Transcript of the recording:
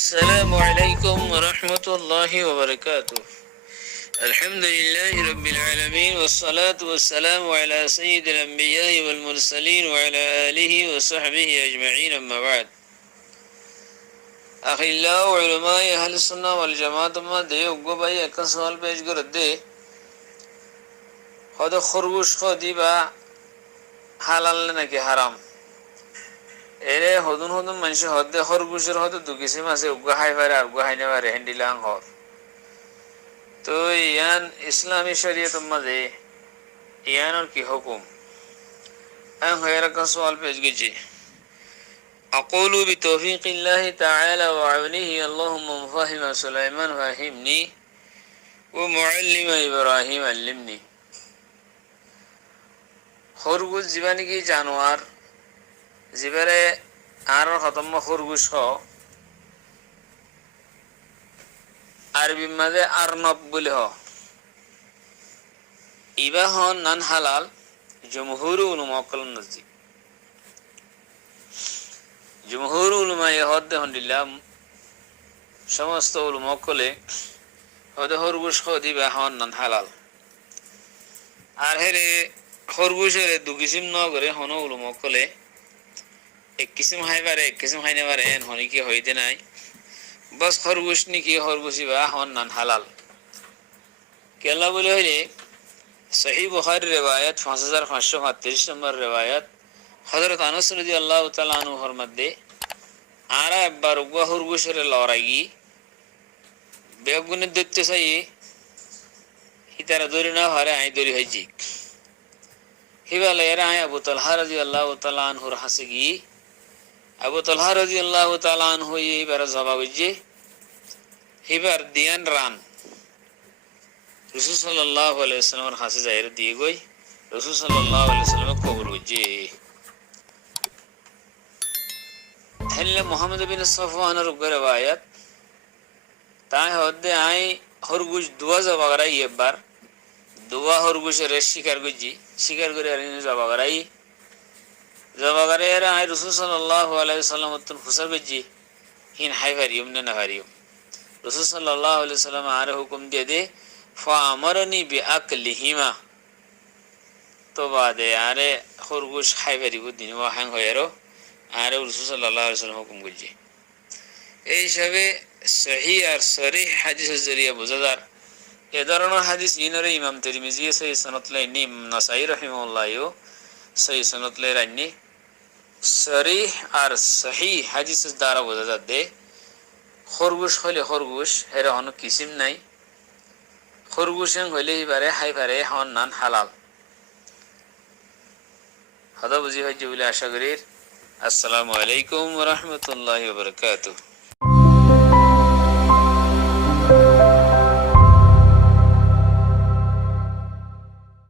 السلام عليكم ورحمة الله وبركاته. الحمد لله رب العالمين والصلاة والسلام على سيد الأنبياء والمرسلين وعلى آله وصحبه أجمعين أما بعد. أخي الله علماء أهل السنة والجماعة ما دي وقبائي أكا سوال بيج قرد دي خود خرگوش خودی با حلال نکی حرام এরে হদুন হদুন মানুষ হদে খরগোশের হদে দু কিসিম আছে উগা খাই পারে আর উগা খাই না পারে হ্যান্ডিলাং হর তো ইয়ান ইসলামী শরীয়ত মাঝে ইয়ানোর কি হুকুম আন হয়রাকা সওয়াল পেশ গেছি أقول بتوفيق الله تعالى وعونه اللهم مفهم سليمان فهمني ومعلم إبراهيم علمني খরগোশ জীবানী কি জানোয়ার জিবারে আর খতম খরগোশ আরবি মাঝে আরনব বলে ইবা হন নান হালাল জমহুর উলমা কল নজি জমহুর উলমা হদ্দে হন্ডিল্লাহ সমস্ত উলমা কলে হদে খরগোশ দিবা হন নান হালাল আর হেরে খরগোশের দু কিসিম ন করে হন উলমা কলে এক কিসিম খাই পারে এক কিসিম খাই না পারে এন হনি কি হইতে নাই বস খরগোশ নাকি খরগোশি বা হন নান হালাল কেলা বলে হইলে সহি বুখারী রিওয়ায়াত 5535 নম্বর রিওয়ায়াত হযরত আনাস রাদিয়াল্লাহু তাআলা আনহু ফরমাতে আরা একবার উগা খরগোশের লড়াই বেগুনে দেখতে চাই হিতারা ধরে না হারে আই ধরি হইছি হিবালে এরা আবু তালহা রাদিয়াল্লাহু তাআলা আনহুর হাসে গি আবু তালহা রাদিয়াল্লাহু তাআলা আনহু এবার জবাব দিয়েছে হিবার দিয়ান রান রাসূল সাল্লাল্লাহু আলাইহি ওয়াসাল্লামের হাসে জাহির দিয়ে গই রাসূল সাল্লাল্লাহু আলাইহি ওয়াসাল্লাম কবর হইছে হলে মুহাম্মদ বিন সাফওয়ানের রিওয়ায়াত তাই হদে আই খরগোশ দুয়া জবাগরাই একবার দুয়া খরগোশের শিকার গজি শিকার করে আর জবাগরাই জবাগরে এর আই রাসূল সাল্লাল্লাহু আলাইহি ওয়াসাল্লাম তুন ফুসার গজি হিন হাই ভারিয়ম না ভারিয়ম রাসূল সাল্লাল্লাহু আলাইহি ওয়াসাল্লাম আর হুকুম দিয়ে দে ফামারনি বিআকলিহিমা তো বাদে আরে খরগোশ খাই ভারিব দিন ওয়া হাং হয়রো আর রাসূল সাল্লাল্লাহু আলাইহি ওয়াসাল্লাম হুকুম গজি এই হিসাবে সহিহ আর সরিহ হাদিসের জরিয়া বুঝাদার এ ধরনের হাদিস ইনরে ইমাম তিরমিজি সহিহ সনদ লাইনি নাসাই রাহিমাহুল্লাহ সহিহ সনদ লাইনি সরিহ আর সহিহ হাদিসের দ্বারা বোঝা যাচ্ছে খরগোশ হলে খরগোশ এর হন কিসিম নাই খরগোশ হইলে এবারে হাই পারে হন নান হালাল হদা বুঝি হইছে বলে আশা করি আসসালামু আলাইকুম ওয়া রাহমাতুল্লাহি ওয়া বারাকাতুহু।